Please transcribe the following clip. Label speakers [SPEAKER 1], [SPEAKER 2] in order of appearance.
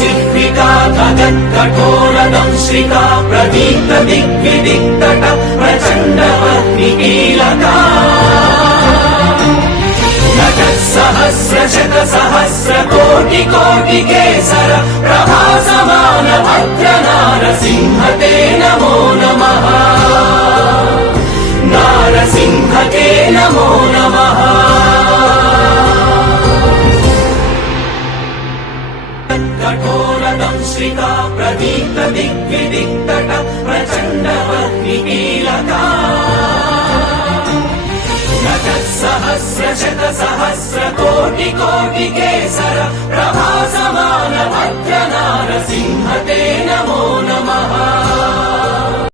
[SPEAKER 1] जिह्विका खगत्कठोरदंश्रिका प्रदीप्त दिग्विदिक्तट प्रचण्डवह्निकीलका सहस्र सहस्र कोटि कोटि केसर प्रभासमान कठोरदंश्रिका प्रदीप्त दिग्विदिक्तट प्रचण्डवह्निकीलका सहस्र शत सहस्र कोटि कोटि केसर प्रभासमान भद्र नारसिंह ते नमो नमः